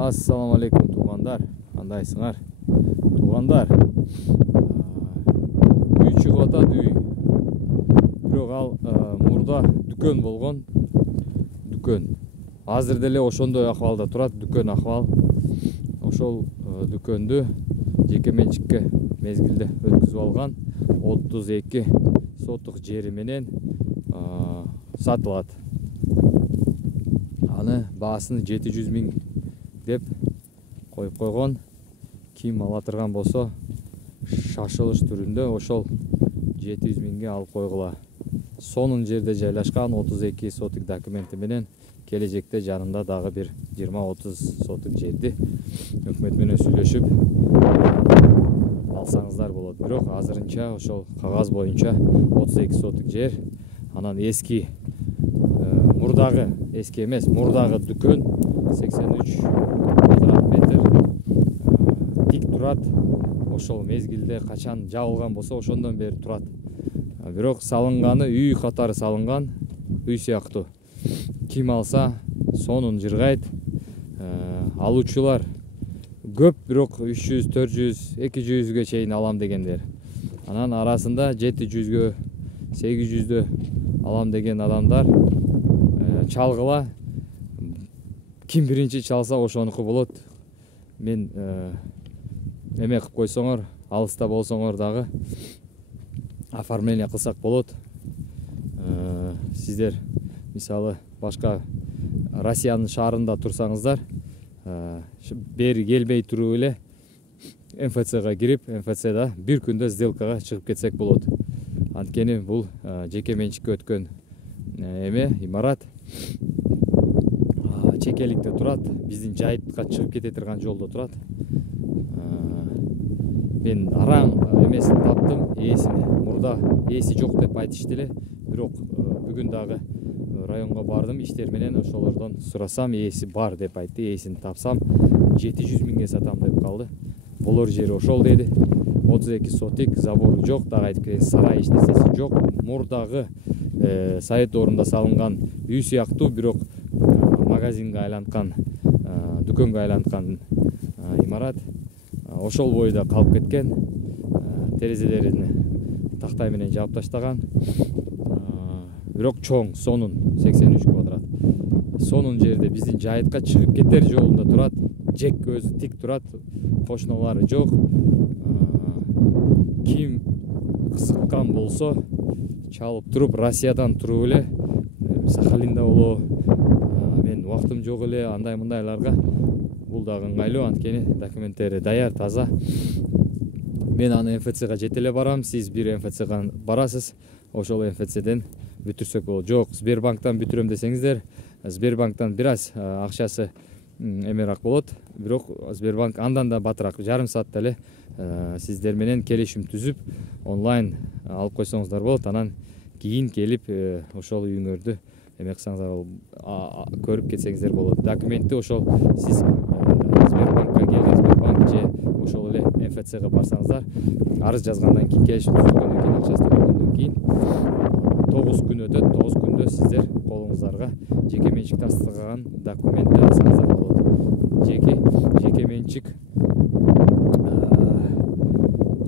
Assalamu alaikum туғандар. Қандайсыңар? Туғандар. Үй шығып атат үй. Бирок ал мурда дүкөн болгон. Дүкөн. Азыр деле ошондой акыбалда турат, дүкөн акыбал. Ошол дүкөндү жеке менчикке мезгилде өткүзүп алган 32 сотук жери менен сатылат. Аны баасын 700 миң деп коюп койгон. Ким ала турган болсо шашылыш түрүндө ошол 700 миңге алып койгула. Сонун жерде жайлашкан 32 сотук документи менен келечекте жанында дагы бир 20-30 сотук жерди өкмөт менен сүйлөшүп алсаңыздар болот. Бирок азырынча ошол кагаз боюнча 32 сотук жер. Анан эски мурдагы, эски эмес, мурдагы дүкөн 83 квадрат метр тик турат. Ошол мезгилде качан жабылган болсо ошондон бери турат. Бирок салынганы үй катары салынган, үй сыяктуу. Ким алса сонун жыргайт. Алуучулар көп, бирок 300, 400, 200ге чейин алам дегендер. Анан арасында 700гө, 800дө алам деген адамдар чалгыла. Ким биринчи чалса ошонуку болот. Мен эме кылып койсоңор, алыста болсоңор дагы оформление кылсак болот. Сиздер мисалы башка Россиянын шаарында турсаңыздар, бери келбей туруп эле МФЦга кирип, МФЦда бир күндө сделкага чыгып кетсек болот. Анткени бул жеке менчикке өткөн эме, имарат чекеликте турат, биздин жайытка чыгып кете турган жолдо турат. Мен араң эмесин таптым, ээсини. Мурда ээси жок деп айтышты эле, бирок бүгүн дагы районго бардым, иштер менен ошолордон сурасам, ээси бар деп айтты. Ээсин тапсам 700 миңге сатам деп калды. Болор жери ошол деди. 32 сотик, забору жок, дагы айтып кеткен сарай эчнесеси жок. Мурдагы совет орунда салынган үй сыяктуу, бирок магазинге айланткан, дүкөнгө айланткан имарат ошол бойда калып кеткен. Терезелерин тактай менен жаап таштаган. Бирок чоң, сонун 83 квадрат. Сонун жерде биздин жайытка чыгып кетер жолунда турат. Жек өзү тик турат, кошуналары жок. Ким кызыккан болсо чалып туруп, Россиядан туруп эле, Сахалинда болобу, мен убактым жок эле, андай мындайларга бул дагы ыңгайлуу, анткени документтери даяр, таза. Мен аны МФЦга жете эле барам, сиз бир МФЦга барасыз, ошол МФЦден бүтүрсөк болот. Жок, Сбербанктан бүтүрөм десеңиздер, Сбербанктан бир аз акчасы эмерак болот, бирок Сбербанк андан да батыраак, жарым саатта эле сиздер менен келишим түзүп онлайн алып койсоңуздар болот. Анан кийин келип ошол үйүңөрдү эме кылсаңыздар, көрүп кетсеңиздер болот. Документти ошол сиз Сбербанкка келген, Сбербанк же ошол эле МФЦга барсаңыздар, арыз жазгандан кийин, келишим түзүлгөндөн кийин, акчасын төлөгөндөн кийин 9 күн өтөт. 9 күндө сиздер колуңуздарга жеке менчик тастыган документти алсаңыздар болот. Жеке менчик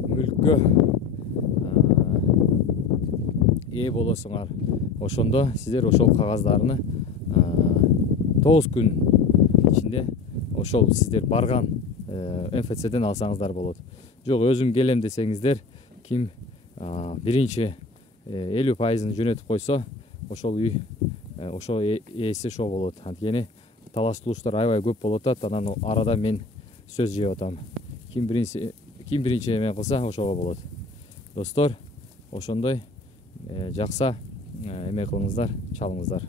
мүлккө ээ болосуңар. Ошондо сиздер ошол кагаздарны 9 күн ичинде ошол сиздер барган МФЦден алсаңыздар болот. Жок, өзүм келем десеңиздер, ким биринчи 50% жөнөтүп койсо, ошол үй, ошол ээси ошо болот. Анткени талаштуулуштар аябай көп болуп атат. Анан арада мен сөз жеп атам. Ким биринчи эме кылса, ошого болот. Достор, ошондой жакса эме кылыңыздар, чалыңыздар.